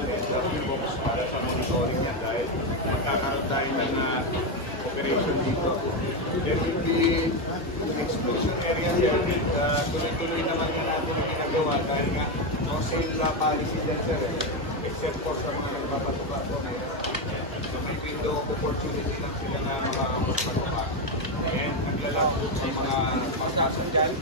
local SRP box para sa monitoring niya dahil magkakaroon tayo ng operation dito. There will be exclusion area here. Tuloy-tuloy naman na natin ang ginagawa dahil nga no sale policy din sir except for sa mga nagpapatuka po na so may window of opportunity lang sila na makakapagpatuka and naglalak sa mga pagkasok dyan.